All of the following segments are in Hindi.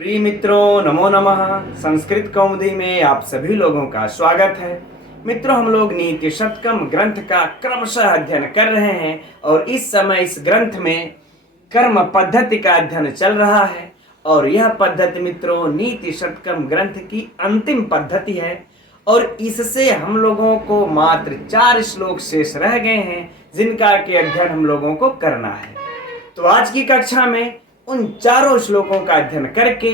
प्रिय मित्रों, नमो नमः। संस्कृत कौमुदी में आप सभी लोगों का स्वागत है। मित्रों, हम लोग नीति शतकम ग्रंथ का क्रमशः अध्ययन कर रहे हैं और इस समय इस ग्रंथ में कर्म पद्धति का अध्ययन चल रहा है। और यह पद्धति मित्रों नीति शतकम ग्रंथ की अंतिम पद्धति है और इससे हम लोगों को मात्र 4 श्लोक शेष रह गए हैं जिनका के अध्ययन हम लोगों को करना है। तो आज की कक्षा में उन चारों श्लोकों का अध्ययन करके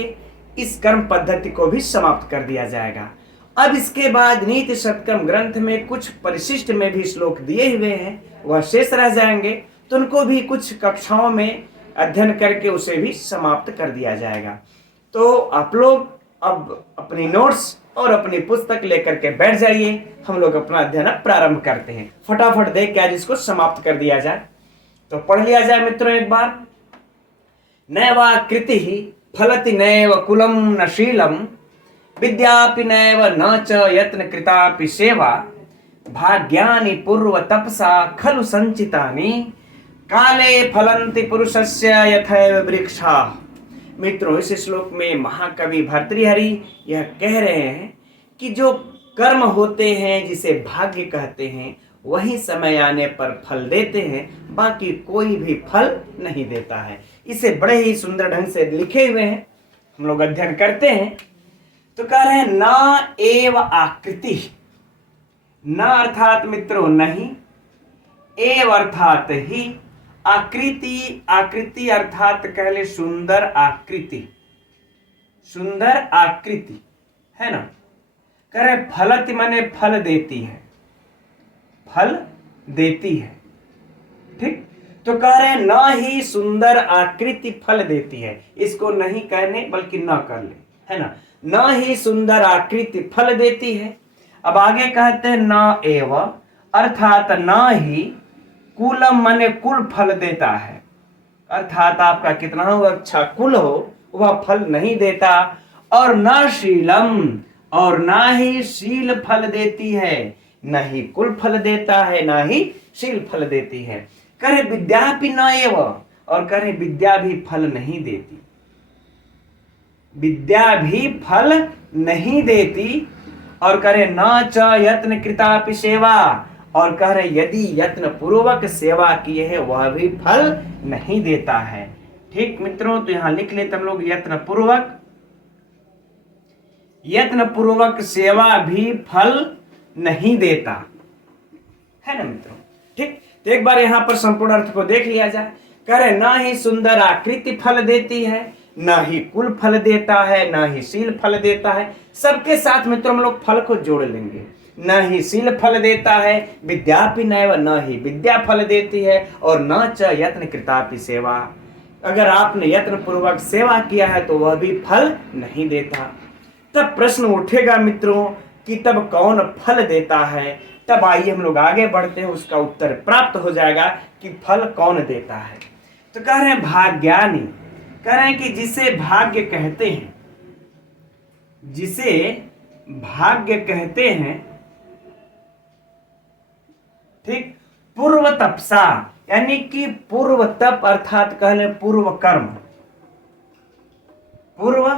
इस कर्म पद्धति को भी समाप्त कर दिया जाएगा। अब इसके बाद नीति शतकम ग्रंथ में कुछ परिशिष्ट में भी श्लोक दिए हुए हैं, वह शेष रह जाएंगे, तो उनको भी कुछ कक्षाओं में अध्ययन करके उसे भी समाप्त कर दिया जाएगा। तो आप लोग अब अपनी नोट्स और अपनी पुस्तक लेकर के बैठ जाइए, हम लोग अपना अध्ययन प्रारंभ करते हैं। फटाफट देख के आज इसको समाप्त कर दिया जाए। तो पढ़ लिया जाए मित्रों एक बार। नैवाकृति फलति नैव कुलं न शीलं विद्यापि नैव न च यत्न कृतापि सेवा भाग्यानि पूर्व तपसा खलु संचितानि काले फलन्ति पुरुषस्य यथैव वृक्षाः। मित्रों, इस श्लोक में महाकवि भर्तृहरि यह कह रहे हैं कि जो कर्म होते हैं जिसे भाग्य कहते हैं वही समय आने पर फल देते हैं, बाकी कोई भी फल नहीं देता है। इसे बड़े ही सुंदर ढंग से लिखे हुए हैं, हम लोग अध्ययन करते हैं। तो कह रहे हैं न एव आकृति। न अर्थात मित्रों नहीं, एव अर्थात ही, आकृति आकृति अर्थात कह ले सुंदर आकृति, सुंदर आकृति है ना। कह रहे फलति माने फल देती है, फल देती है। ठीक, तो कह रहे हैं न ही सुंदर आकृति फल देती है, इसको नहीं कहने बल्कि न कर ले, है ना। न ही सुंदर आकृति फल देती है। अब आगे कहते हैं न एव अर्थात न ही कुलम माने कुल फल देता है, अर्थात आपका कितना हो अच्छा कुल हो वह फल नहीं देता। और न शीलम, और ना ही शील फल देती है, न ही कुल फल देता है ना ही शील फल देती है। करे विद्या भी न एव, और करे विद्या भी फल नहीं देती, विद्या भी फल नहीं देती। और करे न च यत्न कृतापि सेवा, और कह रहे यदि यत्न पूर्वक सेवा किए हैं वह भी फल नहीं देता है। ठीक मित्रों, तो यहां लिख लेते हम लोग यत्न पूर्वक, यत्न पूर्वक सेवा भी फल नहीं देता है ना मित्रों। ठीक, तो एक बार यहां पर संपूर्ण अर्थ को देख लिया जाए। कह रहे ना ही सुंदर आकृति फल देती है, ना ही कुल फल देता है, ना ही शील फल देता है। सबके साथ मित्रों हम लोग फल को जोड़ लेंगे। न ही शील फल देता है, विद्यापि नैव, न ही विद्या फल देती है, और न च यत्न कृतापि सेवा, अगर आपने यत्न पूर्वक सेवा किया है तो वह भी फल नहीं देता। तब प्रश्न उठेगा मित्रों कि तब कौन फल देता है। तब आइए हम लोग आगे बढ़ते हैं, उसका उत्तर प्राप्त हो जाएगा कि फल कौन देता है। तो कह रहे हैं भाग्यानि, कह रहे हैं कि जिसे भाग्य कहते हैं, जिसे भाग्य कहते हैं, ठीक, पूर्व तपसा यानी कि पूर्व तप अर्थात कह ले पूर्व कर्म, पूर्व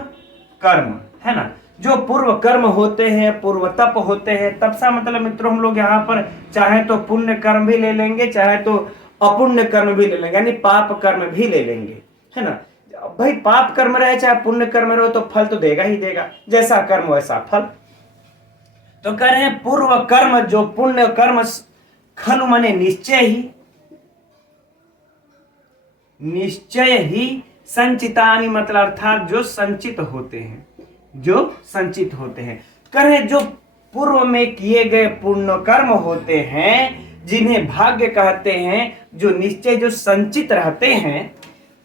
कर्म है ना। जो पूर्व कर्म होते हैं, पूर्व तप होते हैं। तपसा मतलब मित्रों हम लोग यहाँ पर चाहे तो पुण्य कर्म भी ले लेंगे, चाहे तो अपुण्य कर्म भी ले लेंगे, यानी पाप कर्म भी ले लेंगे, है ना। भाई पाप कर्म रहे चाहे पुण्य कर्म रहे तो फल तो देगा ही देगा, जैसा कर्म वैसा फल। तो कह रहे हैं पूर्व कर्म जो पुण्य कर्म, खलु माने निश्चय ही, निश्चय ही, संचितानि मतलब अर्थात जो संचित होते हैं, जो संचित होते हैं। करे जो पूर्व में किए गए पुण्य कर्म होते हैं जिन्हें भाग्य कहते हैं, जो निश्चय जो संचित रहते हैं,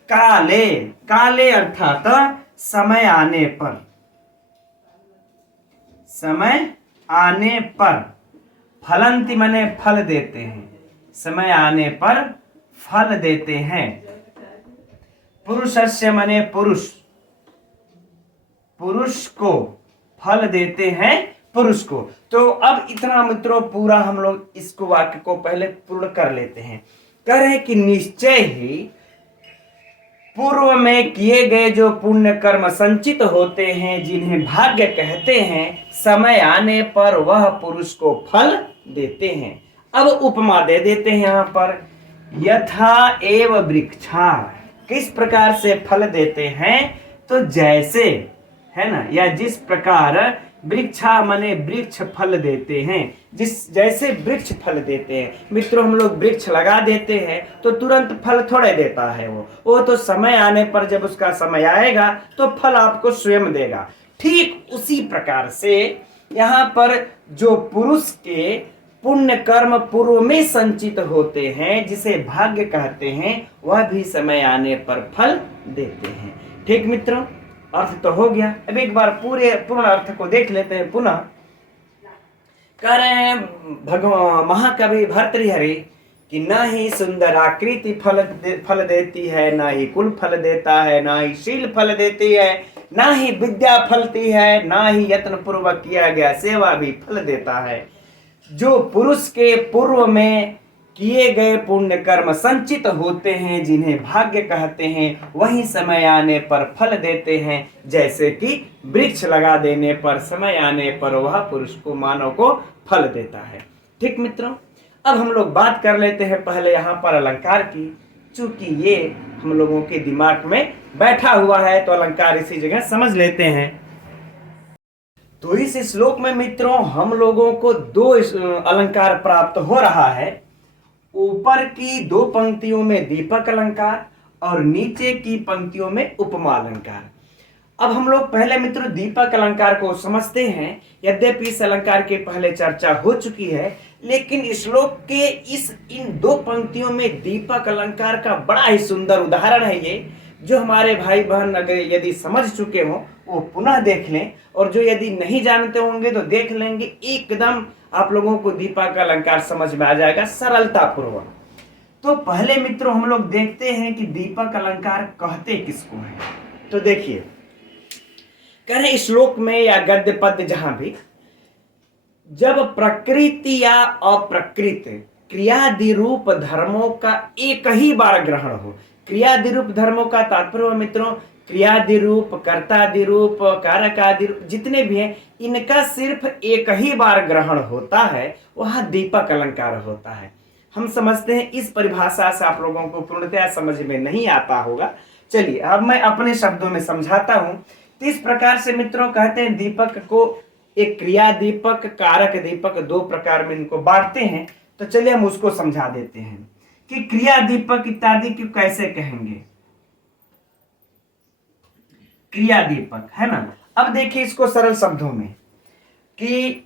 काले, काले अर्थात समय आने पर, समय आने पर, फलंति माने फल देते हैं, समय आने पर फल देते हैं। पुरुषस्य माने पुरुष, पुरुष को फल देते हैं, पुरुष को। तो अब इतना मित्रों पूरा हम लोग इसको वाक्य को पहले पूर्ण कर लेते हैं। कह रहे हैं कि निश्चय ही पूर्व में किए गए जो पुण्य कर्म संचित होते हैं, जिन्हें भाग्य कहते हैं, समय आने पर वह पुरुष को फल देते हैं। अब उपमा दे देते हैं यहाँ पर, यथा एव वृक्षा, किस प्रकार से फल देते हैं, तो जैसे, है ना, या जिस प्रकार वृक्षा माने वृक्ष फल देते हैं, जिस जैसे वृक्ष फल देते हैं। मित्रों, हम लोग वृक्ष लगा देते हैं तो तुरंत फल थोड़े देता है, वो तो समय आने पर, जब उसका समय आएगा तो फल आपको स्वयं देगा। ठीक उसी प्रकार से यहाँ पर जो पुरुष के पुण्य कर्म पूर्व में संचित होते हैं, जिसे भाग्य कहते हैं, वह भी समय आने पर फल देते हैं। ठीक मित्रों, अर्थ तो हो गया। अब एक बार पूर्ण अर्थ को देख लेते हैं पुनः। कह रहे हैं भगवान महाकवि भर्तृहरि कि न ही सुंदर आकृति फल देती है, न ही कुल फल देता है, न ही शील फल देती है, न ही विद्या फलती है, न ही यत्न पूर्वक किया गया सेवा भी फल देता है। जो पुरुष के पूर्व में किए गए पुण्य कर्म संचित होते हैं, जिन्हें भाग्य कहते हैं, वही समय आने पर फल देते हैं। जैसे कि वृक्ष लगा देने पर समय आने पर वह पुरुष को, मानव को फल देता है। ठीक मित्रों, अब हम लोग बात कर लेते हैं पहले यहाँ पर अलंकार की। चूंकि ये हम लोगों के दिमाग में बैठा हुआ है तो अलंकार इसी जगह समझ लेते हैं। तो इस श्लोक में मित्रों हम लोगों को दो अलंकार प्राप्त हो रहा है। ऊपर की दो पंक्तियों में दीपक अलंकार और नीचे की पंक्तियों में उपमा अलंकार। अब हम लोग पहले मित्रों दीपक अलंकार को समझते हैं। यद्यपि इस अलंकार के पहले चर्चा हो चुकी है, लेकिन श्लोक के इन दो पंक्तियों में दीपक अलंकार का बड़ा ही सुंदर उदाहरण है ये, जो हमारे भाई बहन अगर यदि समझ चुके हो वो पुनः देख लें, और जो यदि नहीं जानते होंगे तो देख लेंगे। एकदम आप लोगों को दीपक अलंकार समझ में आ जाएगा सरलता पूर्वक। तो पहले मित्रों हम लोग देखते हैं कि दीपक अलंकार कहते किसको है। तो देखिए, कह रहे श्लोक में या गद्य पद्य जहां भी, जब प्रकृति या अप्रकृत क्रियादि रूप धर्मों का एक ही बार ग्रहण हो। क्रियादि रूप धर्मों का तात्पर्य मित्रों, क्रियादि रूप, कर्तादि रूप, कारकादि रूप जितने भी हैं, इनका सिर्फ एक ही बार ग्रहण होता है, वह दीपक अलंकार होता है। हम समझते हैं इस परिभाषा से आप लोगों को पूर्णतया समझ में नहीं आता होगा। चलिए अब मैं अपने शब्दों में समझाता हूं। तो इस प्रकार से मित्रों कहते हैं दीपक को एक क्रिया दीपक, कारक दीपक, दो प्रकार में इनको बांटते हैं। तो चलिए हम उसको समझा देते हैं कि क्रिया दीपक इत्यादि क्यों कैसे कहेंगे। क्रिया दीपक, है ना। अब देखिए इसको सरल शब्दों में कि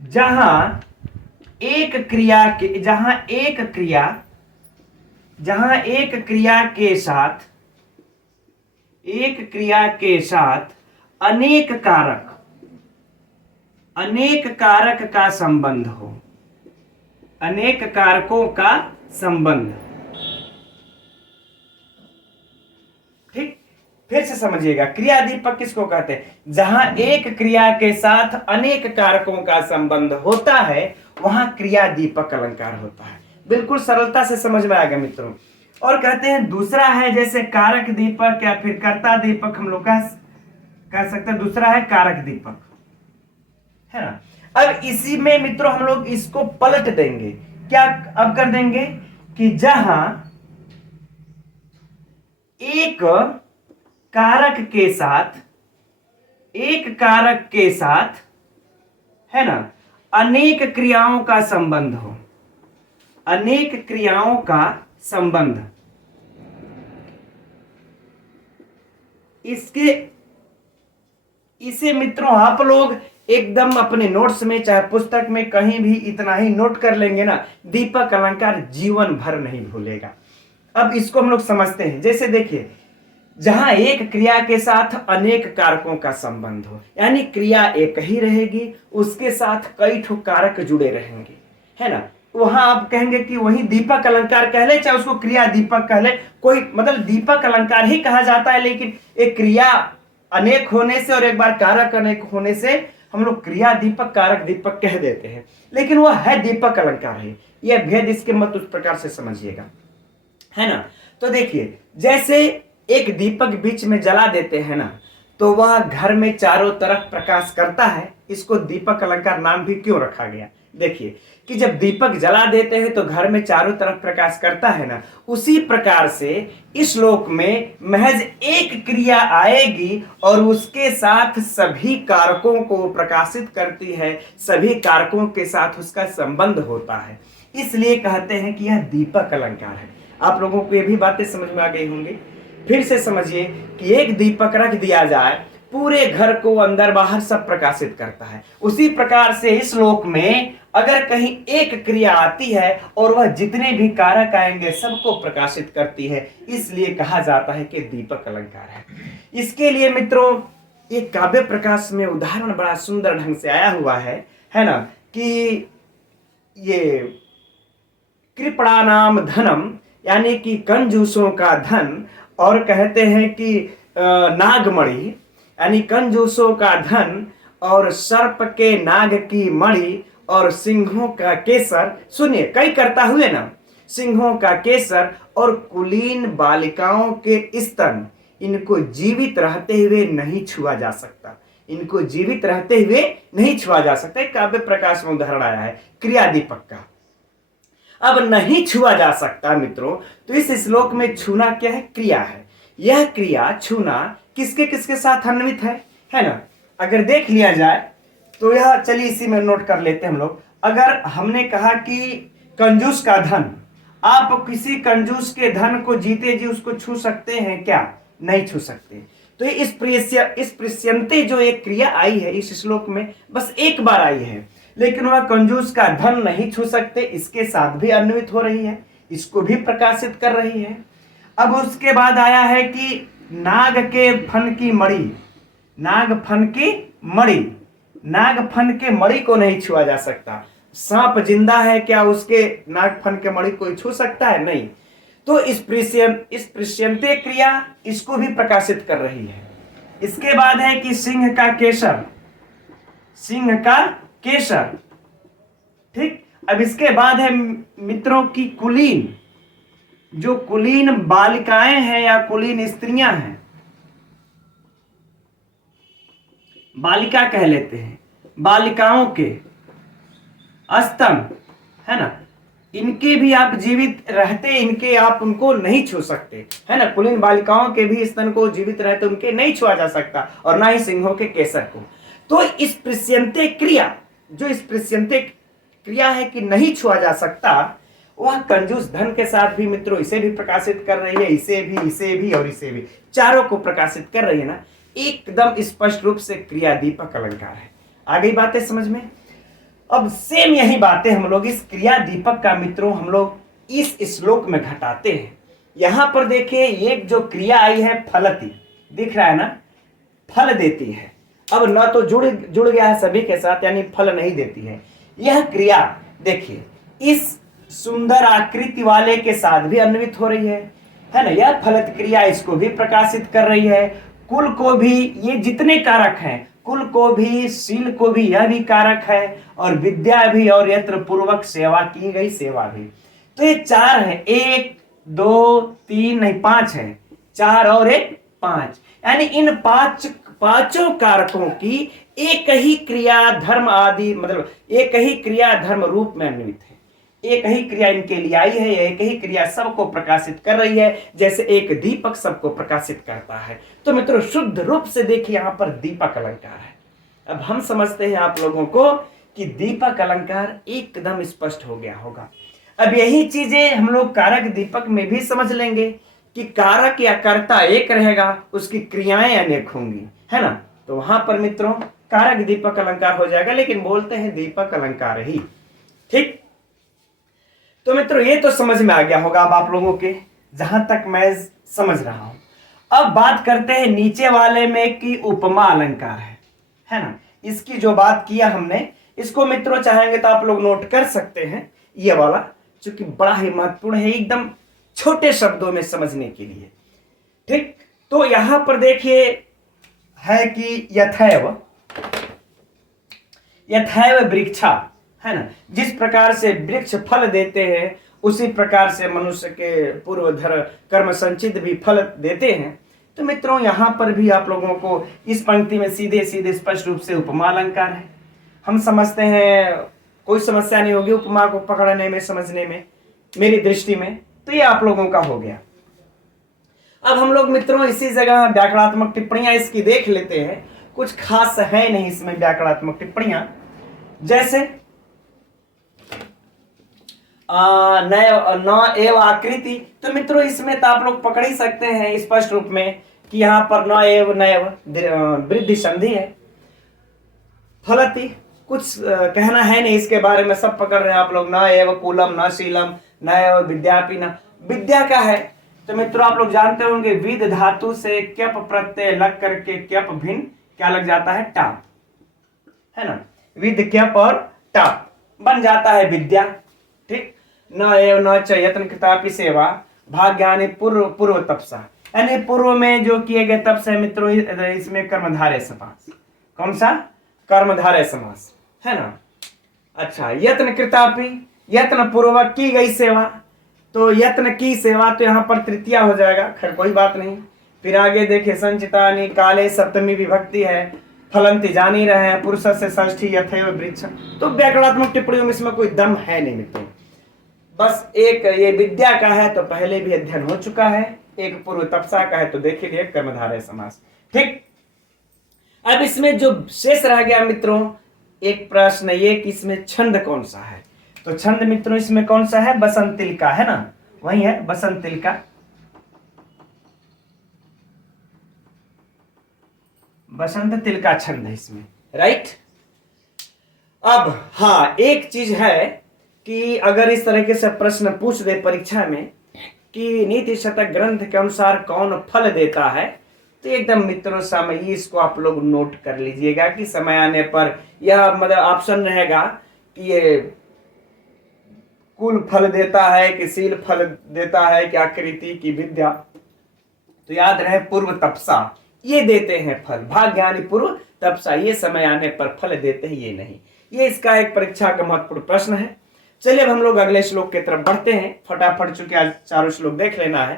जहां एक क्रिया के साथ अनेक कारक का संबंध हो, अनेक कारकों का संबंध। ठीक, फिर से समझिएगा, क्रिया दीपक किसको कहते हैं? जहां एक क्रिया के साथ अनेक कारकों का संबंध होता है, वहां क्रिया दीपक अलंकार होता है। बिल्कुल सरलता से समझ में आएगा मित्रों। और कहते हैं दूसरा है जैसे कारक दीपक या फिर कर्ता दीपक, हम लोग कह सकते हैं। दूसरा है कारक दीपक, है ना। अब इसी में मित्रों हम लोग इसको पलट देंगे। क्या अब कर देंगे कि जहां एक कारक के साथ, है ना, अनेक क्रियाओं का संबंध हो, अनेक क्रियाओं का संबंध। इसे मित्रों आप लोग एकदम अपने नोट्स में चाहे पुस्तक में कहीं भी इतना ही नोट कर लेंगे ना, दीपक अलंकार जीवन भर नहीं भूलेगा। अब इसको हम लोग समझते हैं। जैसे देखिए, जहां एक क्रिया के साथ अनेक कारकों का संबंध हो, यानी क्रिया एक ही रहेगी, उसके साथ कई ठो कारक जुड़े रहेंगे, है ना। वहां आप कहेंगे कि वही दीपक अलंकार कह ले, चाहे उसको क्रिया दीपक कह ले, कोई मतलब दीपक अलंकार ही कहा जाता है। लेकिन एक क्रिया अनेक होने से और एक बार कारक अनेक होने से हम लोग क्रिया दीपक कारक दीपक कह देते हैं, लेकिन वह है दीपक अलंकार है। यह भेद इसके मत उस प्रकार से समझिएगा, है ना। तो देखिए, जैसे एक दीपक बीच में जला देते हैं ना, तो वह घर में चारों तरफ प्रकाश करता है। इसको दीपक अलंकार नाम भी क्यों रखा गया? देखिए कि जब दीपक जला देते हैं तो घर में चारों तरफ प्रकाश करता है ना, उसी प्रकार से इस श्लोक में महज एक क्रिया आएगी और उसके साथ सभी कारकों को प्रकाशित करती है, सभी कारकों के साथ उसका संबंध होता है, इसलिए कहते हैं कि यह दीपक अलंकार है। आप लोगों को ये भी बातें समझ में आ गई होंगी। फिर से समझिए कि एक दीपक रख दिया जाए, पूरे घर को अंदर बाहर सब प्रकाशित करता है। उसी प्रकार से इस श्लोक में अगर कहीं एक क्रिया आती है और वह जितने भी कारक आएंगे सबको प्रकाशित करती है, इसलिए कहा जाता है कि दीपक अलंकार है। इसके लिए मित्रों एक काव्य प्रकाश में उदाहरण बड़ा सुंदर ढंग से आया हुआ है ना, कि ये कृपणानाम धनम, यानी कि कंजूसों का धन, और कहते हैं कि नागमणि यानी कंजूसों का धन, और सर्प के नाग की मणि, और सिंहों का केसर। सुनिए, कई करता हुए ना, सिंहों का केसर और कुलीन बालिकाओं के स्तन, इनको जीवित रहते हुए नहीं छुआ जा सकता, इनको जीवित रहते हुए नहीं छुआ जा सकता। काव्य प्रकाश में उदाहरण आया है क्रिया दीपक का। अब नहीं छुआ जा सकता मित्रों, तो इस श्लोक में छूना क्या है? क्रिया है। यह क्रिया छूना किसके किसके साथ अन्वित है ना। अगर देख लिया जाए तो यह, चलिए इसी में नोट कर लेते हैं हम लोग। अगर हमने कहा कि कंजूस का धन, आप किसी कंजूस के धन को जीते जी उसको छू सकते हैं क्या? नहीं छू सकते। तो इस प्रियंते जो एक क्रिया आई है इस श्लोक में, बस एक बार आई है, लेकिन वह कंजूस का धन नहीं छू सकते, इसके साथ भी अन्वित हो रही है, इसको भी प्रकाशित कर रही है। अब उसके बाद आया है कि नाग के फन की मणि, नाग फन की मणि, नाग फन के मणि को नहीं छुआ जा सकता। सांप जिंदा है, क्या उसके नाग फन के मणि कोई छू सकता है? नहीं। तो इस प्रियंते क्रिया इसको भी प्रकाशित कर रही है। इसके बाद है कि सिंह का केसर, सिंह का केसर, ठीक। अब इसके बाद है मित्रों की कुलीन, जो कुलीन बालिकाएं हैं या कुलीन स्त्रियां हैं, बालिका कह लेते हैं, बालिकाओं के स्तन, है ना, इनके भी आप जीवित रहते, इनके आप उनको नहीं छू सकते, है ना। कुलीन बालिकाओं के भी स्तन को जीवित रहते उनके नहीं छुआ जा सकता, और ना ही सिंहों के केसर को। तो इस प्रियंते क्रिया, जो इस प्रियंते क्रिया है कि नहीं छुआ जा सकता, वह कंजूस धन के साथ भी मित्रों इसे भी प्रकाशित कर रही है, इसे भी और इसे भी, चारों को प्रकाशित कर रही है ना। एकदम स्पष्ट रूप से क्रिया दीपक अलंकार है। आ गई बातें समझ में? अब सेम यही बातें हम लोग इस क्रिया दीपक का मित्रों हम लोग इस श्लोक में घटाते हैं। यहां पर देखिए, एक जो क्रिया आई है फलती, दिख रहा है ना, फल देती है। अब न तो जुड़ गया है सभी के साथ, यानी फल नहीं देती है। यह क्रिया देखिए इस सुंदर आकृति वाले के साथ भी अन्वित हो रही है ना। यह फलत क्रिया इसको भी प्रकाशित कर रही है। कुल को भी, ये जितने कारक हैं, कुल को भी, शील को भी, यह भी कारक है, और विद्या भी, और यत्र पूर्वक सेवा की गई, सेवा भी। तो ये चार है, 1 2 3 नहीं 5 है, 4 और 1 5, यानी इन पांचों कारकों की एक ही क्रिया धर्म आदि, मतलब एक ही क्रिया धर्म रूप में अन्वित है। एक ही क्रिया इनके लिए आई है, एक ही क्रिया सबको प्रकाशित कर रही है, जैसे एक दीपक सबको प्रकाशित करता है। तो मित्रों शुद्ध रूप से देखिए यहां पर दीपक अलंकार है। अब हम समझते हैं आप लोगों को कि दीपक अलंकार एकदम स्पष्ट हो गया होगा। अब यही चीजें हम लोग कारक दीपक में भी समझ लेंगे कि कारक या कर्ता एक रहेगा, उसकी क्रियाएं अनेक होंगी, है ना। तो वहां पर मित्रों कारक दीपक अलंकार हो जाएगा, लेकिन बोलते हैं दीपक अलंकार ही, ठीक। तो मित्रों ये तो समझ में आ गया होगा अब आप लोगों के, जहां तक मैं समझ रहा हूं। अब बात करते हैं नीचे वाले में कि उपमा अलंकार है ना। इसकी जो बात किया हमने, इसको मित्रों चाहेंगे तो आप लोग नोट कर सकते हैं, ये वाला, क्योंकि बड़ा ही महत्वपूर्ण है एकदम छोटे शब्दों में समझने के लिए, ठीक। तो यहां पर देखिए है कि यथैव, यथैव वृक्षा, है ना, जिस प्रकार से वृक्ष फल देते हैं उसी प्रकार से मनुष्य के पूर्वधर कर्म संचित भी फल देते हैं। तो मित्रों यहाँ पर भी आप लोगों को इस पंक्ति में सीधे सीधे स्पष्ट रूप से उपमा अलंकार है। हम समझते हैं कोई समस्या नहीं होगी उपमा को पकड़ने में, समझने में, मेरी दृष्टि में। तो ये आप लोगों का हो गया। अब हम लोग मित्रों इसी जगह व्याकरणात्मक टिप्पणियां इसकी देख लेते हैं। कुछ खास है नहीं इसमें व्याकरणात्मक टिप्पणियां, जैसे न एव आकृति। तो मित्रों इसमें तो आप लोग पकड़ ही सकते हैं स्पष्ट रूप में कि यहाँ पर न एव नैव वृद्धि संधि है। फलति कुछ कहना है नहीं इसके बारे में, सब पकड़ रहे हैं आप लोग। न एव कुलम, न शीलम, न एव विद्यापि, न विद्या का है। तो मित्रों आप लोग जानते होंगे विद धातु से क्यप प्रत्यय लग करके क्यप भिन्न क्या लग जाता है, टाप, है ना। विद क्यप और टाप बन जाता है विद्या। ठीक। न एव न च यत्न कृतापि सेवा भाग्यानि पूर्व तपसा, यानी पूर्व में जो किए गए तप से मित्रों इसमें कर्मधारय समास। कौन सा? कर्मधारय समास, है ना। अच्छा, यत्न कृतापि, यत्न पूर्वक की गई सेवा। तो यत्न की सेवा तो यहाँ पर तृतीया हो जाएगा, खैर कोई बात नहीं। फिर आगे देखिए संचितानि काले सप्तमी विभक्ति है, फलंति जान ही रहे हैं, पुरुष से षष्ठी यथैव वृक्ष। तो व्याकरणात्मक टिप्पणियों में इसमें कोई दम है नहीं मित्रों। बस एक ये विद्या का है तो पहले भी अध्ययन हो चुका है, एक पूर्व तपसा का है तो देख लीजिए कर्मधारय समास। ठीक। अब इसमें जो शेष रह गया मित्रों एक प्रश्न ये कि इसमें छंद कौन सा है। तो छंद मित्रों इसमें कौन सा है? बसंतिल का, है ना, वही है बसंतिल का। बसंत तिल का छंद है इसमें, राइट। अब हाँ एक चीज है कि अगर इस तरीके से प्रश्न पूछ दे परीक्षा में कि नीति शतक ग्रंथ के अनुसार कौन फल देता है, तो एकदम मित्रों समय इसको आप लोग नोट कर लीजिएगा कि समय आने पर यह मतलब ऑप्शन रहेगा कि ये कुल फल देता है कि शील फल देता है कि आकृति की विद्या। तो याद रहे पूर्व तपसा ये देते हैं फल, भाग्यानि पूर्व तपसा ये समय आने पर फल देते हैं, ये नहीं। ये इसका एक परीक्षा का महत्वपूर्ण प्रश्न है। चलिए अब हम लोग अगले श्लोक की तरफ बढ़ते हैं, फटाफट चुके आज चारों श्लोक देख लेना है।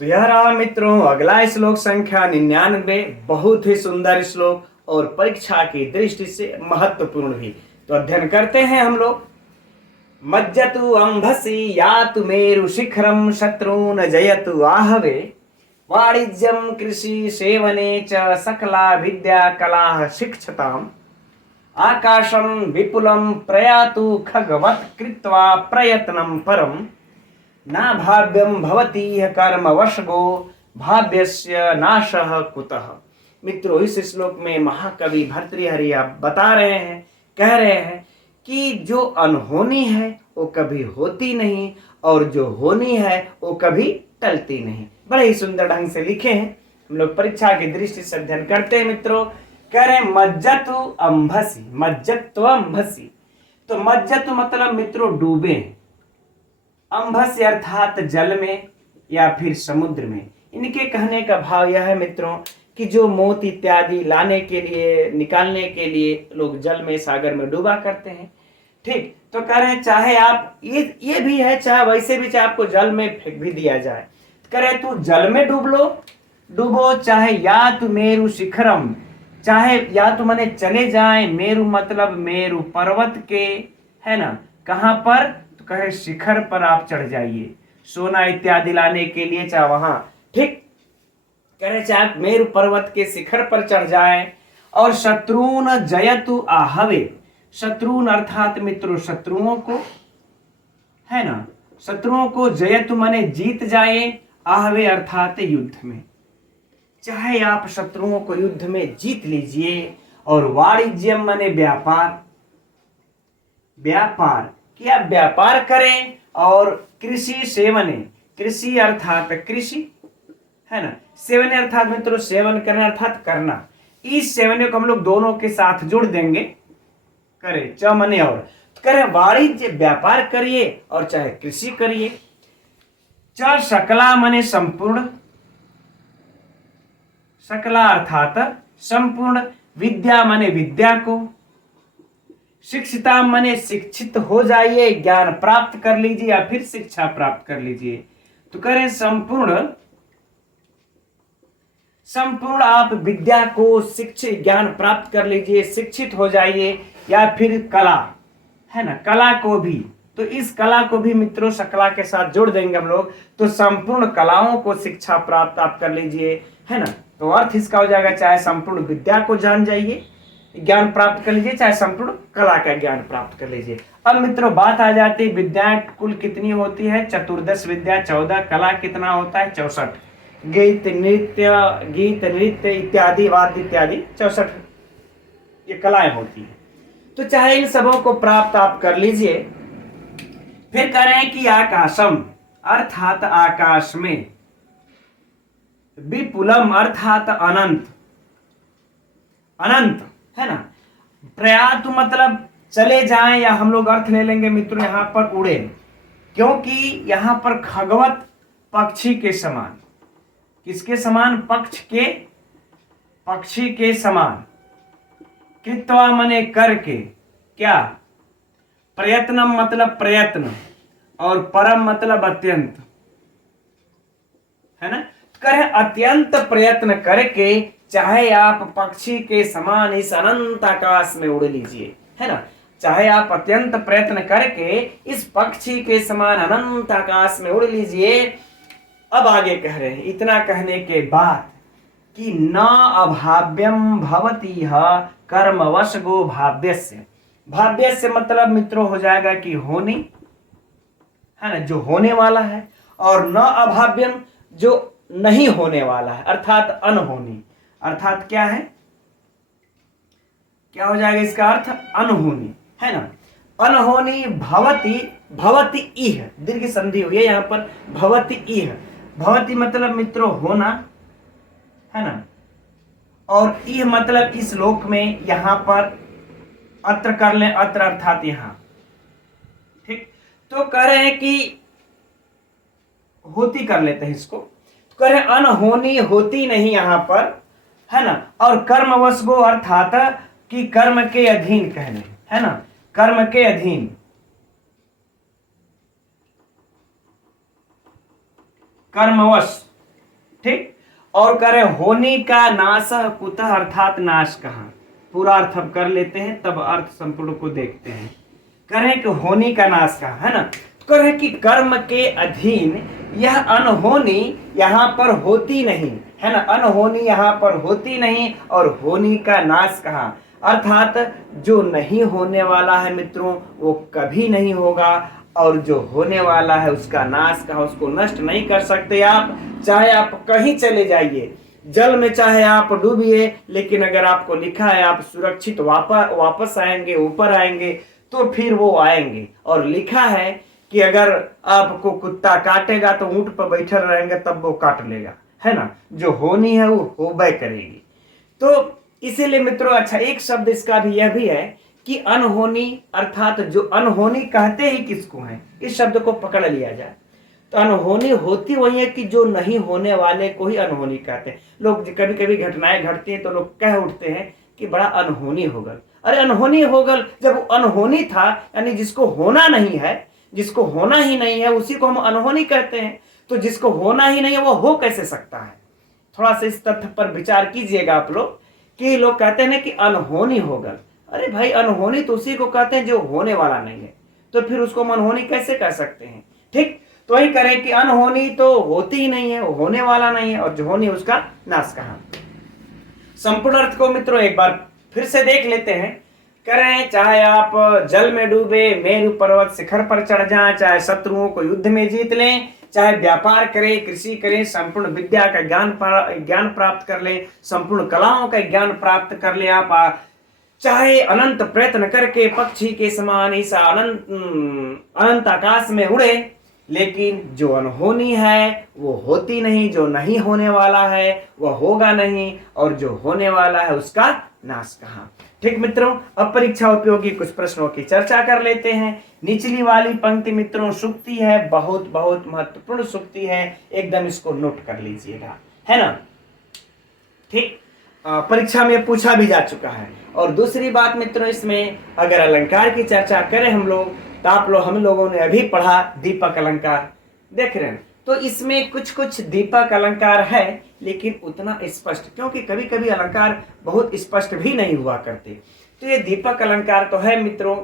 तो यह रहा मित्रों अगला श्लोक संख्या 99, बहुत ही सुंदर श्लोक और परीक्षा की दृष्टि से महत्वपूर्ण भी। तो अध्ययन करते हैं हम लोग। मज्जतु अंभसी यातु मेरु शिखरम शत्रुन जयतु आहवे वाणिज्यम कृषि सेवने च सकला विद्या कला शिक्षताम आकाशम विपुलम प्रयातु खगवत् कृत्वा प्रयत्नं परम ना भाव्यम भवति कर्म वशगो भाव्यस्य नाशः कुतः। मित्रों इस श्लोक में महाकवि भर्तृहरि बता रहे हैं, कह रहे हैं कि जो अनहोनी है वो कभी होती नहीं और जो होनी है वो कभी टलती नहीं। बड़े ही सुंदर ढंग से लिखे हैं, हम लोग परीक्षा की दृष्टि से अध्ययन करते हैं मित्रों। कह रहे हैं मज्जतु अंभसी, मज्जत्व अंभसी। तो मज्जतु मतलब मित्रों डूबे, अंभसी अर्थात जल में या फिर समुद्र में। इनके कहने का भाव यह है मित्रों कि जो मोती इत्यादि लाने के लिए निकालने के लिए लोग जल में सागर में डूबा करते हैं। ठीक। तो कह रहे हैं चाहे आप ये भी है, चाहे वैसे भी चाहे आपको जल में फेंक भी दिया जाए, कह रहे तू जल में डूबो, चाहे या तू मेरु शिखरम, चाहे या तो मने चले जाए, मेरु मतलब मेरु पर्वत के, है ना, कहां पर? तो कहे शिखर पर आप चढ़ जाइए सोना इत्यादि लाने के लिए, चाहे वहां। ठीक। कह रहे चाहे मेरु पर्वत के शिखर पर चढ़ जाए और शत्रुन जयतु आहवे, शत्रुन अर्थात मित्रों शत्रुओं को, है ना, शत्रुओं को जयतु माने जीत जाए, आहवे अर्थात युद्ध में, चाहे आप शत्रुओं को युद्ध में जीत लीजिए। और वाणिज्यम माने व्यापार, व्यापार कि आप व्यापार करें। और कृषि सेवने, कृषि अर्थात कृषि, है ना, सेवने अर्थात मित्रों सेवन करना अर्थात करना। इस सेवने को हम लोग दोनों के साथ जोड़ देंगे, करे च मने और, तो करें वाणिज्य व्यापार करिए और चाहे कृषि करिए। च सकला मने संपूर्ण, सकला अर्थात संपूर्ण, विद्या माने विद्या को, शिक्षिता माने शिक्षित हो जाइए, ज्ञान प्राप्त कर लीजिए या फिर शिक्षा प्राप्त कर लीजिए। तो करें संपूर्ण संपूर्ण आप विद्या को, शिक्षित ज्ञान प्राप्त कर लीजिए, शिक्षित हो जाइए, या फिर कला है ना, कला को भी। तो इस कला को भी मित्रों सकला के साथ जोड़ देंगे हम लोग, तो संपूर्ण कलाओं को शिक्षा प्राप्त आप कर लीजिए, है ना। तो अर्थ इसका हो जाएगा चाहे संपूर्ण विद्या को जान जाइए, ज्ञान प्राप्त कर लीजिए, चाहे संपूर्ण कला का ज्ञान प्राप्त कर लीजिए। अब मित्रों बात आ जाती है विद्याएं कुल कितनी होती है, चतुर्दश विद्या 14, कला कितना होता है 64, गीत नृत्य इत्यादि, वाद्य इत्यादि 64 ये कलाएं होती है। तो चाहे इन सबों को प्राप्त आप कर लीजिए। फिर कह रहे हैं कि आकाशम अर्थात आकाश में, विपुलम अर्थात अनंत, अनंत है ना, प्रयात मतलब चले जाएं, या हम लोग अर्थ ले लेंगे मित्रों यहां पर उड़े, क्योंकि यहां पर खगवत पक्षी के समान, किसके समान, पक्षी के समान, कृत्वा मने करके, क्या, प्रयत्नम मतलब प्रयत्न, और परम मतलब अत्यंत, है ना। तो कहे अत्यंत प्रयत्न करके चाहे आप पक्षी के समान इस अनंत आकाश में उड़ लीजिए, है ना, चाहे आप अत्यंत प्रयत्न करके इस पक्षी के समान अनंत आकाश में उड़ लीजिए। अब आगे कह रहे हैं, इतना कहने के बाद कि न अभाव्यम भवति कर्मवश गो भाव्यस्य, भाव्यस्य मतलब मित्रों हो जाएगा कि होने, है ना, जो होने वाला है, और न अभाव्यम जो नहीं होने वाला है, अर्थात अनहोनी, अर्थात क्या है, क्या हो जाएगा इसका अर्थ, अनहोनी, है ना। अनहोनी भवति, भवति इह दीर्घ संधि हुई है यहां पर, भवति इह, भवति मतलब मित्रों होना, है ना, और इह मतलब इस लोक में, यहां पर अत्र कर लें, अत्र अर्थात यहां, ठीक। तो कह रहे हैं कि होती कर लेते हैं इसको, तो कह रहे हैं अनहोनी होती नहीं यहां पर, है ना, और कर्मवश गो अर्थात कि कर्म के अधीन कहने, है ना, कर्म के अधीन, कर्मवश, ठीक। और कह रहे होनी का नाश कुतः अर्थात नाश कहां, पूरा अर्थ अब कर लेते हैं तब अर्थ संपूर्ण को देखते हैं। कह रहे कि होनी का नाश कहां, है ना, तो कह रहे कि कर्म के अधीन यह अनहोनी यहां पर होती नहीं, है ना, अनहोनी यहां पर होती नहीं, और होनी का नाश कहां, अर्थात जो नहीं होने वाला है मित्रों वो कभी नहीं होगा, और जो होने वाला है उसका नाश कहां, उसको नष्ट नहीं कर सकते आप, चाहे आप कहीं चले जाइए, जल में चाहे आप डूबिए, लेकिन अगर आपको लिखा है आप सुरक्षित वापस आएंगे, ऊपर आएंगे, तो फिर वो आएंगे। और लिखा है कि अगर आपको कुत्ता काटेगा तो ऊंट पर बैठे रहेंगे तब वो काट लेगा, है ना, जो होनी है वो होबे करेगी। तो इसीलिए मित्रों, अच्छा एक शब्द इसका भी यह भी है कि अनहोनी, अर्थात जो अनहोनी कहते ही किसको है, इस शब्द को पकड़ लिया जाए तो अनहोनी होती वही है कि जो नहीं होने वाले को ही अनहोनी कहते हैं। लोग कभी कभी घटनाएं घटती हैं तो लोग कह उठते हैं कि बड़ा अनहोनी हो गल, अरे अनहोनी हो गल, जब वो अनहोनी था यानी जिसको होना नहीं है, जिसको होना ही नहीं है उसी को हम अनहोनी कहते हैं, तो जिसको होना ही नहीं है वो हो कैसे सकता है। थोड़ा सा इस तथ्य पर विचार कीजिएगा आप लोग, कि लोग कहते हैं कि अनहोनी हो गल, अरे भाई अनहोनी तो उसी को कहते हैं जो होने वाला नहीं है, तो फिर उसको हम अनहोनी कैसे कह सकते हैं, ठीक। तो वही करें कि अनहोनी तो होती ही नहीं है, वो होने वाला नहीं है, और जो होनी उसका नाश कहां। संपूर्ण अर्थ को मित्रों एक बार फिर से देख लेते हैं। करें चाहे आप जल में डूबे, मेरु पर्वत शिखर पर चढ़ जाएं, चाहे शत्रुओं को युद्ध में जीत लें, चाहे व्यापार करें, कृषि करें, संपूर्ण विद्या का ज्ञान प्राप्त कर लें, संपूर्ण कलाओं का ज्ञान प्राप्त कर ले आप, चाहे अनंत प्रयत्न करके पक्षी के समान इस अनंत आकाश में उड़े, लेकिन जो अनहोनी है वो होती नहीं, जो नहीं होने वाला है वह होगा नहीं, और जो होने वाला है उसका नाश कहां। ठीक मित्रों, अब परीक्षा उपयोगी कुछ प्रश्नों की चर्चा कर लेते हैं। निचली वाली पंक्ति मित्रों सूक्ति है, बहुत बहुत महत्वपूर्ण सूक्ति है, एकदम इसको नोट कर लीजिएगा, है ना, ठीक। परीक्षा में पूछा भी जा चुका है। और दूसरी बात मित्रों, इसमें अगर अलंकार की चर्चा करें हम लोग, तो हम लोगों ने अभी पढ़ा दीपक अलंकार, देख रहे हैं। तो इसमें कुछ कुछ दीपक अलंकार है, लेकिन उतना स्पष्ट, क्योंकि कभी कभी अलंकार बहुत स्पष्ट भी नहीं हुआ करते। तो ये दीपक अलंकार तो है मित्रों,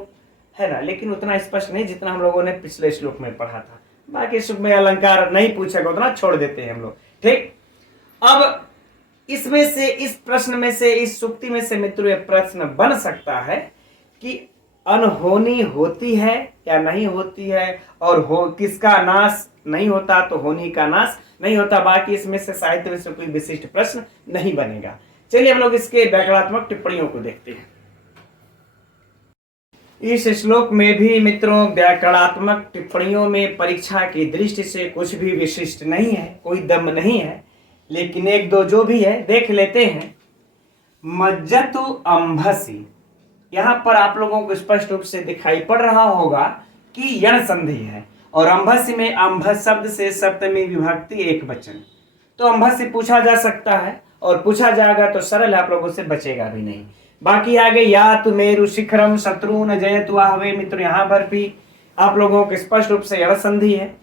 है ना, लेकिन उतना स्पष्ट नहीं जितना हम लोगों ने पिछले श्लोक में पढ़ा था। बाकी श्लोक में अलंकार नहीं पूछेगा उतना छोड़ देते हैं हम लोग, ठीक। अब इसमें से, इस प्रश्न में से, इस सूक्ति में से मित्रों ये प्रश्न बन सकता है कि अनहोनी होती है या नहीं होती है, और हो किसका नाश नहीं होता तो होनी का नाश नहीं होता। बाकी इसमें से साहित्य में से कोई विशिष्ट प्रश्न नहीं बनेगा। चलिए हम लोग इसके व्याकरणात्मक टिप्पणियों को देखते हैं। इस श्लोक में भी मित्रों व्याकरणात्मक टिप्पणियों में परीक्षा की दृष्टि से कुछ भी विशिष्ट नहीं है, कोई दम नहीं है, लेकिन एक दो जो भी है देख लेते हैं। मज्जतु अंभसी, यहां पर आप लोगों को स्पष्ट रूप से दिखाई पड़ रहा होगा कि यण संधि है, और अंभसी में अंभस शब्द से सप्तमी विभक्ति एक वचन। तो अंभसी पूछा जा सकता है, और पूछा जाएगा तो सरल आप लोगों से बचेगा भी नहीं। बाकी आगे या तु मेरु शिखरम शत्रुन जयतु आहवे, मित्र यहां पर भी आप लोगों को स्पष्ट रूप से यण संधि है,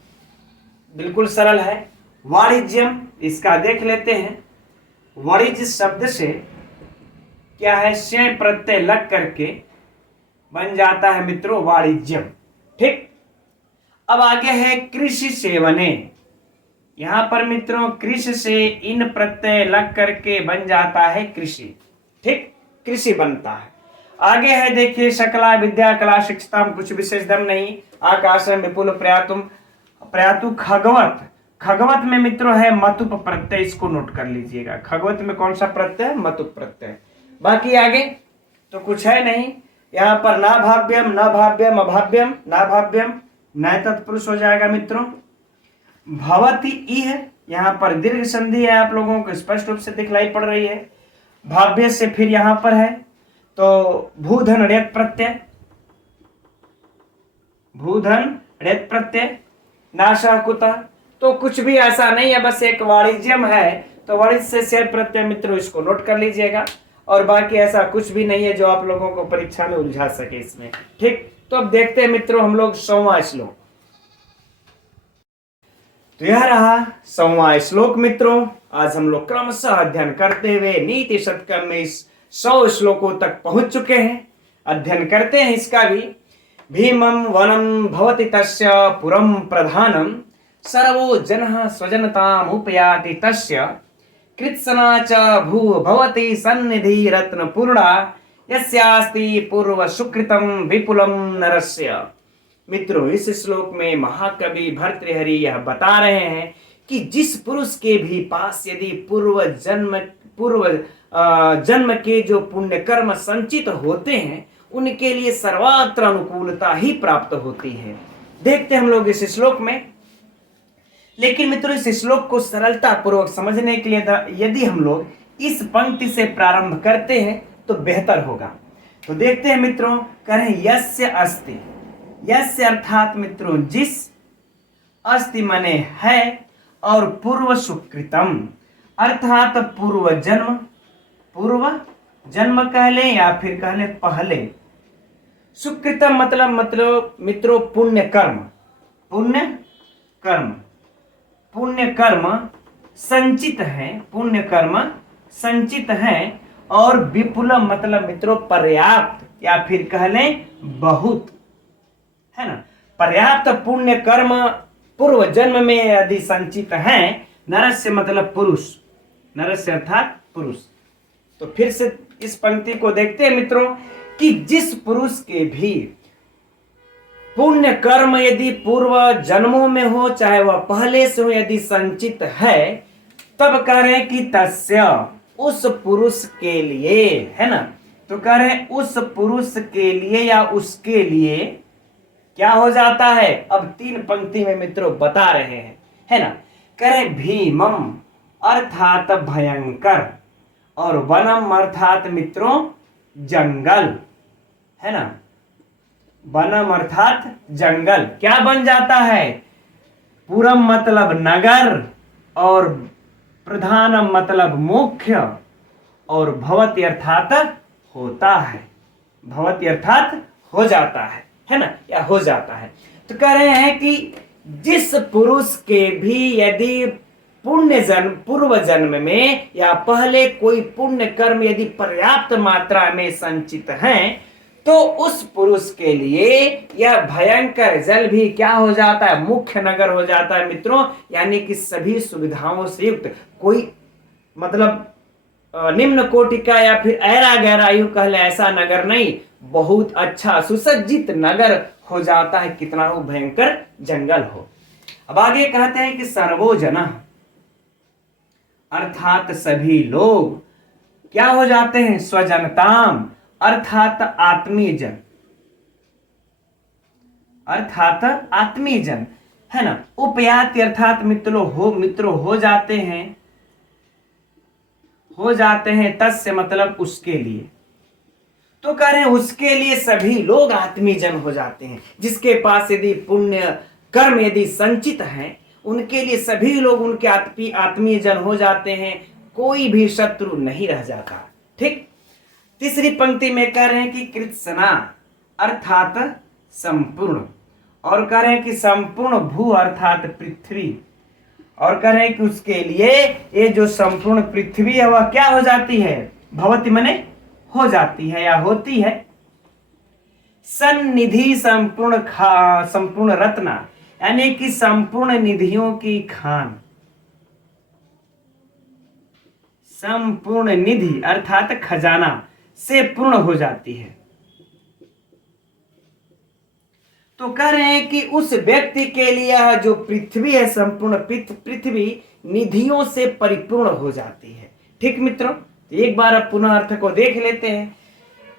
बिल्कुल सरल है। वाणिज्यम, इसका देख लेते हैं। वाणिज्य शब्द से क्या है, स्वयं प्रत्यय लग करके बन जाता है मित्रों वाणिज्यम, ठीक। अब आगे है कृषि सेवने, यहां पर मित्रों कृषि से इन प्रत्यय लग करके बन जाता है कृषि, ठीक, कृषि बनता है। आगे है देखिए सकला विद्या कला शिक्षता, कुछ विशेष दम नहीं। आकाश विपुल प्रयातु खगवत, खगवत में मित्रों है मतुप प्रत्यय, इसको नोट कर लीजिएगा। खगवत में कौन सा प्रत्यय, मतुप प्रत्यय। बाकी आगे तो कुछ है नहीं। यहाँ पर ना भाव्यम, न भाव्यम, अभाव्यम, ना भाव्यम, न तत्पुरुष हो जाएगा मित्रों। भवति ई है, यहाँ पर दीर्घ संधि है, आप लोगों को स्पष्ट रूप से दिखलाई पड़ रही है। भाव्य से फिर यहाँ पर है तो भूधन ऋत प्रत्यय, भूधन ऋत प्रत्यय, नाशा कुतः, तो कुछ भी ऐसा नहीं है, बस एक वाणिज्यम है, तो वाणिज्य से शेर प्रत्यय मित्रों इसको नोट कर लीजिएगा। और बाकी ऐसा कुछ भी नहीं है जो आप लोगों को परीक्षा में उलझा सके इसमें, ठीक। तो अब देखते हैं मित्रों हम लोग 100वां श्लोक। तो यह रहा 100वां श्लोक मित्रों। आज हम लोग क्रमशः अध्ययन करते हुए नीति शतकम में इस 100 श्लोकों तक पहुंच चुके हैं। अध्ययन करते हैं इसका भी। भीमं वनं भवति तस्य पुरं प्रधानं, सर्वो जनः स्वजनताम् उपयाति तस्य, कृत्सना च भू भवति सन्निधि रत्नपूर्णा, यस्यास्ति पूर्व सुकृतं विपुलं नरस्य। मित्रों इस श्लोक में महाकवि भर्तृहरि यह बता रहे हैं कि जिस पुरुष के भी पास यदि पूर्व जन्म के जो पुण्य कर्म संचित होते हैं, उनके लिए सर्वत्र अनुकूलता ही प्राप्त होती है। देखते हम लोग इस श्लोक में। लेकिन मित्रों इस श्लोक को सरलता पूर्वक समझने के लिए यदि हम लोग इस पंक्ति से प्रारंभ करते हैं तो बेहतर होगा। तो देखते हैं मित्रों, करें यस्य अस्ति, यस्य अर्थात मित्रों जिस, अस्ति मने है, और पूर्व सुकृतम अर्थात पूर्व जन्म कह ले या फिर कह ले पहले। सुकृतम मतलब मित्रों पुण्य कर्म संचित है, पुण्य कर्म संचित है। और विपुलम मतलब मित्रों पर्याप्त या फिर कह लें बहुत, है ना। पर्याप्त पुण्य कर्म पूर्व जन्म में यदि संचित है, नरस्य मतलब पुरुष, नरस्य अर्थात पुरुष। तो फिर से इस पंक्ति को देखते हैं मित्रों कि जिस पुरुष के भी पुण्य कर्म यदि पूर्व जन्मों में हो, चाहे वह पहले से हो, यदि संचित है, तब कह रहे कि तस्य, उस पुरुष के लिए, है ना। तो कह रहे उस पुरुष के लिए या उसके लिए क्या हो जाता है। अब 3 पंक्ति में मित्रों बता रहे हैं, है ना। कह रहे भीमम अर्थात भयंकर, और वनम अर्थात मित्रों जंगल, है ना। वनम अर्थात जंगल क्या बन जाता है, पुरम मतलब नगर, और प्रधानम मतलब मुख्य, और भवति अर्थात होता है, भवति अर्थात हो जाता है ना, या हो जाता है। तो कह रहे हैं कि जिस पुरुष के भी यदि पूर्व जन्म में या पहले कोई पुण्य कर्म यदि पर्याप्त मात्रा में संचित हैं, तो उस पुरुष के लिए यह भयंकर जल भी क्या हो जाता है, मुख्य नगर हो जाता है मित्रों। यानी कि सभी सुविधाओं से युक्त, कोई मतलब निम्न कोटि का या फिर ऐरा गहरा यूं कह ले ऐसा नगर नहीं, बहुत अच्छा सुसज्जित नगर हो जाता है, कितना हो भयंकर जंगल हो। अब आगे कहते हैं कि सर्वोजना अर्थात सभी लोग क्या हो जाते हैं, स्वजनताम अर्थात आत्मीय जन, अर्थात आत्मीय जन है ना। उपयाति अर्थात मित्रों हो जाते हैं, हो जाते हैं तस्य मतलब उसके लिए। तो कह रहे हैं उसके लिए सभी लोग आत्मीय जन हो जाते हैं। जिसके पास यदि पुण्य कर्म यदि संचित हैं, उनके लिए सभी लोग उनके आत्मीय जन हो जाते हैं, कोई भी शत्रु नहीं रह जाता। ठीक, तीसरी पंक्ति में कह रहे हैं कि कृत्सना अर्थात संपूर्ण, और कह रहे हैं कि संपूर्ण भू अर्थात पृथ्वी, और कह रहे हैं कि उसके लिए ये जो संपूर्ण पृथ्वी है वह क्या हो जाती है, भवति मने हो जाती है या होती है। सन्निधि संपूर्ण रत्ना, यानी कि संपूर्ण निधियों की खान, संपूर्ण निधि अर्थात खजाना से पूर्ण हो जाती है। तो कह रहे हैं कि उस व्यक्ति के लिए जो पृथ्वी है, संपूर्ण पृथ्वी निधियों से परिपूर्ण हो जाती है। ठीक मित्रों, एक बार अब पुनः अर्थ को देख लेते हैं।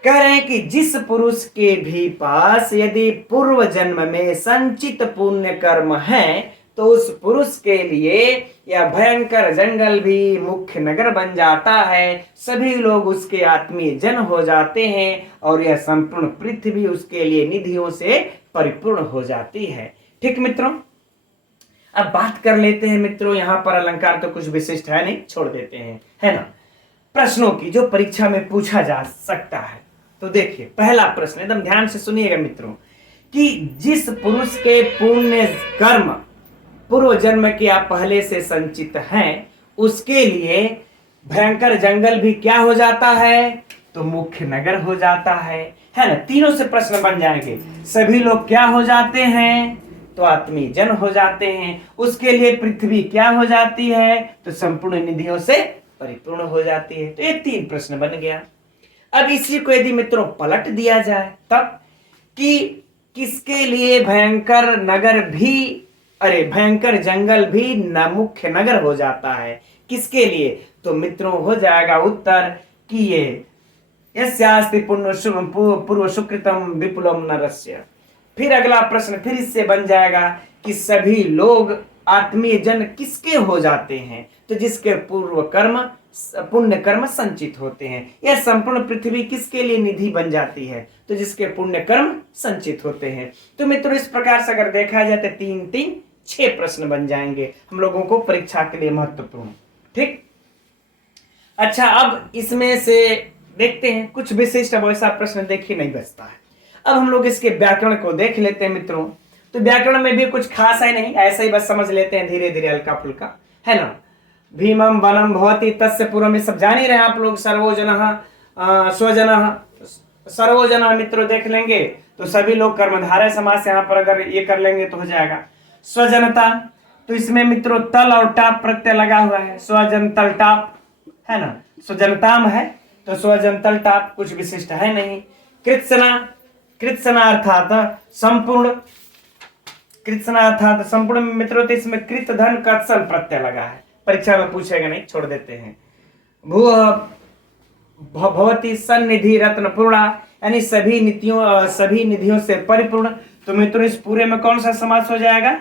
कह रहे हैं कि जिस पुरुष के भी पास यदि पूर्व जन्म में संचित पुण्य कर्म है, तो उस पुरुष के लिए यह भयंकर जंगल भी मुख्य नगर बन जाता है, सभी लोग उसके आत्मीय जन हो जाते हैं, और यह संपूर्ण पृथ्वी उसके लिए निधियों से परिपूर्ण हो जाती है। ठीक मित्रों, अब बात कर लेते हैं मित्रों, यहाँ पर अलंकार तो कुछ विशिष्ट है नहीं, छोड़ देते हैं, है ना, प्रश्नों की जो परीक्षा में पूछा जा सकता है। तो देखिए पहला प्रश्न, एकदम ध्यान से सुनिएगा मित्रों, कि जिस पुरुष के पुण्य कर्म पूर्व जन्म के आप पहले से संचित हैं, उसके लिए भयंकर जंगल भी क्या हो जाता है, तो मुख्य नगर हो जाता है ना। तीनों से प्रश्न बन जाएंगे। सभी लोग क्या हो जाते हैं, तो आत्मीय जन हो जाते हैं। उसके लिए पृथ्वी क्या हो जाती है, तो संपूर्ण निधियों से परिपूर्ण हो जाती है। तो ये 3 प्रश्न बन गया। अब इसी को यदि मित्रों पलट दिया जाए तब, कि किसके लिए भयंकर नगर भी, अरे भयंकर जंगल भी न मुख्य नगर हो जाता है, किसके लिए, तो मित्रों हो जाएगा उत्तर कि ये यस्यास्ति पूर्व सुकृतम विपुलम नरस्य। फिर अगला प्रश्न फिर इससे बन जाएगा कि सभी लोग आत्मीय जन किसके हो जाते हैं, तो जिसके पूर्व कर्म पुण्य कर्म संचित होते हैं। यह संपूर्ण पृथ्वी किसके लिए निधि बन जाती है, तो जिसके पुण्य कर्म संचित होते हैं। तो मित्रों इस प्रकार से अगर देखा जाए तो 3 6 प्रश्न बन जाएंगे हम लोगों को परीक्षा के लिए महत्वपूर्ण। ठीक, अच्छा अब इसमें से देखते हैं कुछ विशिष्ट, अब ऐसा प्रश्न देखिए नहीं बचता है। अब हम लोग इसके व्याकरण को देख लेते हैं मित्रों। तो व्याकरण में भी कुछ खास है नहीं, ऐसा ही बस समझ लेते हैं धीरे धीरे हल्का फुल्का, है ना। भीमम वनम भवति तस्य पूर्व में सब जान ही रहे आप लोग, सर्वोजनः स्वजनः, सर्वोजनः मित्रों देख लेंगे तो सभी लोग कर्मधारय समास यहाँ पर अगर ये कर लेंगे तो हो जाएगा। स्वजनता, तो इसमें मित्रों तल और टाप प्रत्यय लगा हुआ है, स्वजन तल टाप, है ना। स्वजनताम है तो स्वजन तल टाप, कुछ विशिष्ट है नहीं। कृत्सना, कृत्सना अर्थात संपूर्ण, कृत्सना अर्थात संपूर्ण मित्रों, तो इसमें कृत धन कत्सल प्रत्यय लगा है, परीक्षा में पूछेगा नहीं, छोड़ देते हैं। भू भवती सन्निधि रत्न पूर्णा, यानी सभी निधियों से परिपूर्ण। तो मित्रों इस पूरे में कौन सा समास हो जाएगा,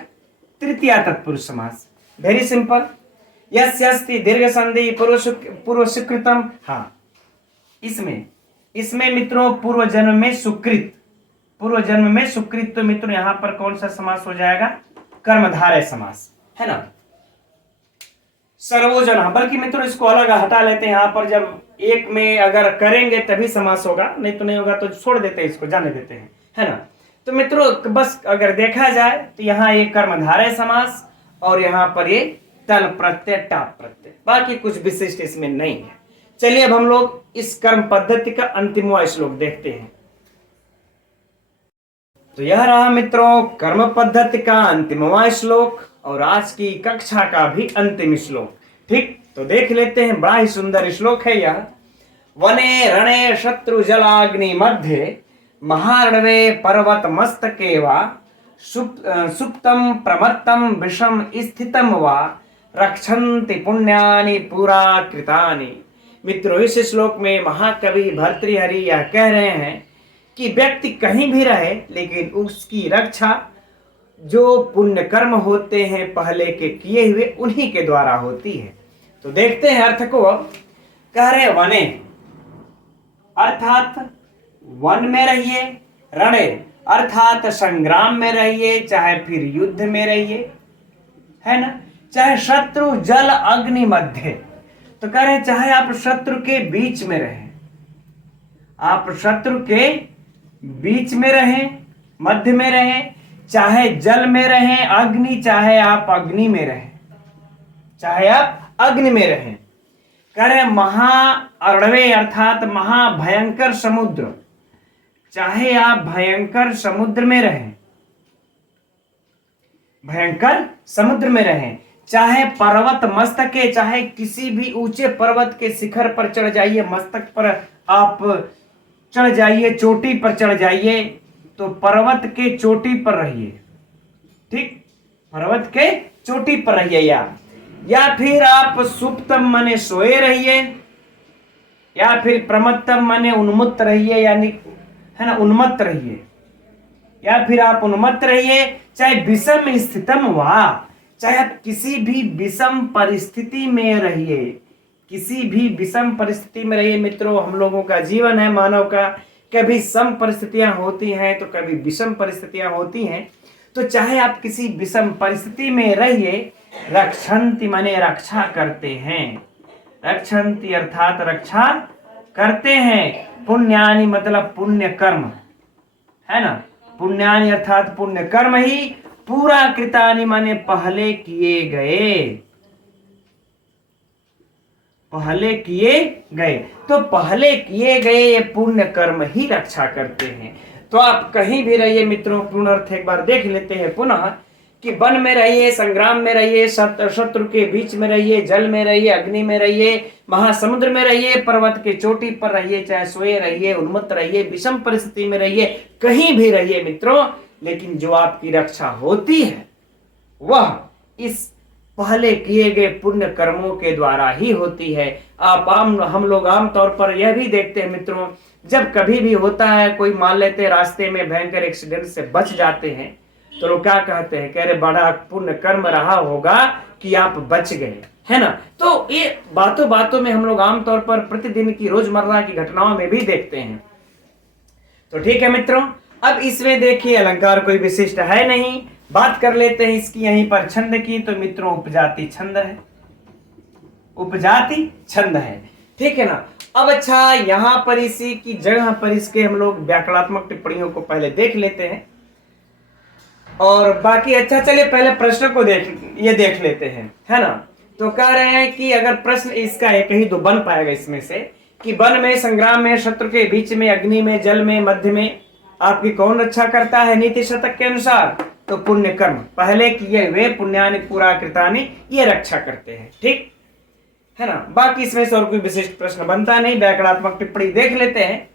तृतीया तत्पुरुष समास, वेरी सिंपल। यस्यस्ति दीर्घ संधि पूर्व सुकृतम, हाँ इसमें मित्रों पूर्व जन्म में सुकृत, पूर्व जन्म में सुकृत, तो मित्रों यहां पर कौन सा समास हो जाएगा, कर्मधारय समास, है ना। सर्वोजन, बल्कि मित्रों इसको अलग हटा लेते हैं। यहाँ पर जब एक में अगर करेंगे तभी समास होगा, नहीं तो नहीं होगा तो छोड़ देते हैं, इसको जाने देते हैं, है ना। तो मित्रों बस अगर देखा जाए तो यहाँ ये कर्मधारय समास और यहाँ पर ये तल प्रत्यय टाप प्रत्यय, बाकी कुछ विशिष्ट इसमें नहीं है। चलिए अब हम लोग इस कर्म पद्धति का अंतिमवा श्लोक देखते हैं। तो यह रहा मित्रों कर्म पद्धति का अंतिमवा श्लोक और आज की कक्षा का भी अंतिम श्लोक। ठीक, तो देख लेते हैं, बड़ा ही सुंदर श्लोक है यह। वने रणे शत्रु जलाग्नि मध्य महारणवे पर्वत मस्तके वा सुप्तम प्रमत्तम विषम स्थितम वा रक्षन्ति पुण्यानि पुरा कृतानि। मित्रों इस श्लोक में महाकवि भर्तृहरि यह कह रहे हैं कि व्यक्ति कहीं भी रहे लेकिन उसकी रक्षा जो पुण्य कर्म होते हैं पहले के किए हुए उन्हीं के द्वारा होती है। तो देखते हैं अर्थ को। कह रहे वने अर्थात वन में रहिए, रणे अर्थात संग्राम में रहिए, चाहे फिर युद्ध में रहिए, है ना, चाहे शत्रु जल अग्नि मध्य। तो कह रहे चाहे आप शत्रु के बीच में रहें, आप शत्रु के बीच में रहें, मध्य में रहें, चाहे जल में रहें, अग्नि, चाहे आप अग्नि में रहें, चाहे आप अग्नि में रहें। कह रहे महाअर्णवे अर्थात महाभयंकर समुद्र, चाहे आप भयंकर समुद्र में रहें, भयंकर समुद्र में रहें, चाहे पर्वत मस्तके, चाहे किसी भी ऊंचे पर्वत के शिखर पर चढ़ जाइए, मस्तक पर आप चढ़ जाइए, चोटी पर चढ़ जाइए, तो पर्वत के चोटी पर रहिए। ठीक, पर्वत के चोटी पर रहिए, या फिर आप सुप्तम माने सोए रहिए, या फिर प्रमत्तम माने उन्मत्त रहिए, यानी है ना उन्मत्त रहिए, या फिर आप उन्मत्त रहिए, चाहे विषम स्थितम वा, चाहे आप किसी भी विषम परिस्थिति में रहिए, किसी भी विषम परिस्थिति में रहिए। मित्रों हम लोगों का जीवन है मानव का, कभी सम परिस्थितियां होती हैं तो कभी विषम परिस्थितियां होती हैं। तो चाहे आप किसी विषम परिस्थिति में रहिए, रक्षन्ति माने रक्षा करते हैं, रक्षन्ति अर्थात रक्षा करते हैं, पुण्यानि मतलब पुण्य कर्म, है ना, पुण्यानि अर्थात पुण्य कर्म ही, पूरा कृतानि माने पहले किए गए, पहले किए गए। तो पहले किए गए ये पुण्य कर्म ही रक्षा करते हैं। तो आप कहीं भी रहिए मित्रों, पूर्ण अर्थ एक बार देख लेते हैं पुनः कि वन में रहिए, संग्राम में रहिए, शत्रु के बीच में रहिए, जल में रहिए, अग्नि में रहिए, महासमुद्र में रहिए, पर्वत के चोटी पर रहिए, चाहे सोए रहिए, उन्मत्त रहिए, विषम परिस्थिति में रहिए, कहीं भी रहिए मित्रों, लेकिन जो आपकी रक्षा होती है वह इस पहले किए गए पुण्य कर्मों के द्वारा ही होती है। हम लोग आमतौर पर यह भी देखते हैं मित्रों, जब कभी भी होता है कोई मान लेते हैं रास्ते में भयंकर एक्सीडेंट से बच जाते हैं, तो लोग क्या कहते हैं, कह रहे बड़ा पुण्य कर्म रहा होगा कि आप बच गए, है ना। तो ये बातों बातों में हम लोग आमतौर पर प्रतिदिन की रोजमर्रा की घटनाओं में भी देखते हैं। तो ठीक है मित्रों, अब इसमें देखिए अलंकार कोई विशिष्ट है नहीं, बात कर लेते हैं इसकी यहीं पर छंद की। तो मित्रों उपजाति छंद है, उपजाति छंद है, ठीक है ना। अब अच्छा यहाँ पर इसी की जगह पर इसके हम लोग व्याकरणात्मक टिप्पणियों को पहले देख लेते हैं और बाकी अच्छा चलिए पहले प्रश्न को देख लेते हैं, है ना। तो कह रहे हैं कि अगर प्रश्न इसका एक ही दो बन पाएगा इसमें से कि वन में, संग्राम में, शत्रु के बीच में, अग्नि में, जल में, मध्य में आपकी कौन रक्षा करता है नीति शतक के अनुसार, तो पुण्य कर्म, पहले किए हुए पुण्यानि पुरा कृतानि ये रक्षा करते हैं, ठीक है ना। बाकी इसमें से और कोई विशिष्ट प्रश्न बनता नहीं, व्याकरणात्मक टिप्पणी देख लेते हैं।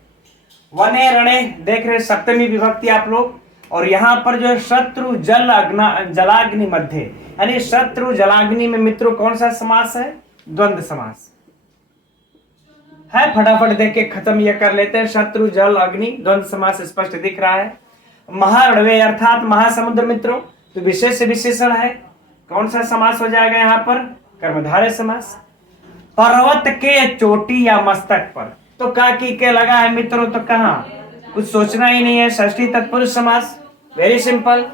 वने रणे देख रहे सप्तमी विभक्ति आप लोग, और यहाँ पर जो है शत्रु जलाग्नि मध्य, यानी शत्रु जलाग्नि में मित्रों कौन सा समास है, द्वंद्व समास है। फटाफट देख के खत्म ये कर लेते हैं, शत्रु जल अग्नि द्वंद्व समास स्पष्ट दिख रहा है। महारणवे अर्थात महासमुद्र मित्रों, तो विशेष विशेषण है, कौन सा समास हो जाएगा यहाँ पर, कर्मधारय समास। पर्वत के चोटी या मस्तक पर, तो काकी के लगा है मित्रों, तो कहाँ कुछ सोचना ही नहीं है, षष्ठी तत्पुरुष समास, वेरी सिंपल।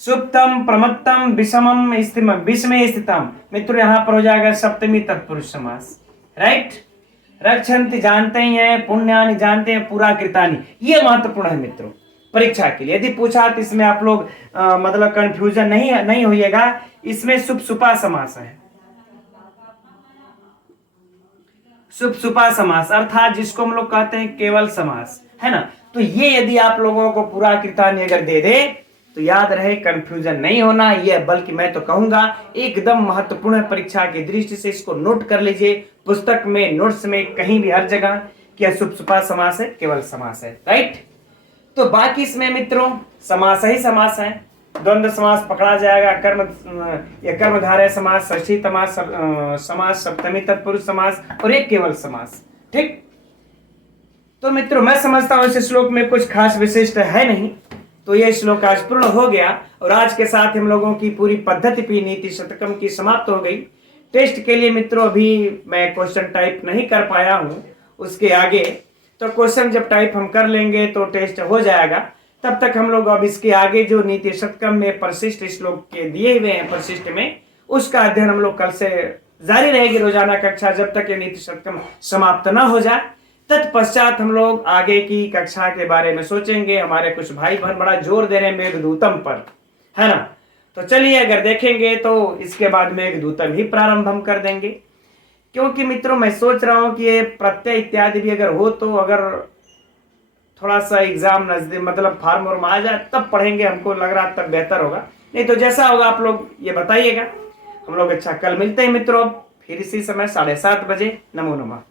सुप्तम प्रमत्तम विषमम स्थितम विषमे स्थितम। मित्रों यहाँ पर हो जाएगा सप्तमी तत्पुरुष समास, राइट। रक्षन्ति जानते ही हैं, पुण्यानि जानते हैं, पूरा कृतानि, ये महत्वपूर्ण है मित्रों परीक्षा के लिए। यदि पूछा तो इसमें आप लोग मतलब कंफ्यूजन नहीं होइएगा। इसमें शुभ सुपा समास है, शुभ सुपा समास अर्थात जिसको हम लोग कहते हैं केवल समास, है ना। तो ये यदि आप लोगों को पूरा कृतानि अगर दे दे तो याद रहे कंफ्यूजन नहीं होना, ये बल्कि मैं तो कहूंगा एकदम महत्वपूर्ण है परीक्षा की दृष्टि से। इसको नोट कर लीजिए पुस्तक में, नोट्स में, कहीं भी, हर जगह क्या शुभ सुपा समास है, केवल समास है, राइट। तो बाकी इसमें मित्रों समास ही समास है। द्वंद्व समास पकड़ा जाएगा, कर्मधारय समास, षष्ठी समास, सप्तमी तत्पुरुष समास और एक केवल समास, ठीक। तो मित्रों मैं समझता हूं इस श्लोक में कुछ खास विशिष्ट है नहीं, तो यह श्लोक आज पूर्ण हो गया और आज के साथ हम लोगों की पूरी पद्धति पी नीति शतकम की समाप्त हो गई। टेस्ट के लिए मित्रों अभी मैं क्वेश्चन टाइप नहीं कर पाया हूं, उसके आगे तो क्वेश्चन जब टाइप हम कर लेंगे तो टेस्ट हो जाएगा। तब तक हम लोग अब इसके आगे जो नीति शतकम में परिशिष्ट श्लोक के दिए हुए हैं परिशिष्ट में, उसका अध्ययन हम लोग कल से जारी रहेगी रोजाना कक्षा, जब तक ये नीति शतकम समाप्त न हो जाए। तत्पश्चात हम लोग आगे की कक्षा के बारे में सोचेंगे। हमारे कुछ भाई बहन बड़ा जोर दे रहे हैं मेघदूतम पर, है ना। तो चलिए अगर देखेंगे तो इसके बाद मेघदूतम ही प्रारंभ हम कर देंगे, क्योंकि मित्रों मैं सोच रहा हूं कि ये प्रत्यय इत्यादि भी अगर हो तो अगर थोड़ा सा एग्जाम नजदीक मतलब फार्म और आ जाए तब पढ़ेंगे, हमको लग रहा तब बेहतर होगा। नहीं तो जैसा होगा आप लोग ये बताइएगा। हम लोग अच्छा कल मिलते हैं मित्रों फिर इसी समय 7:30 बजे। नमो नमः।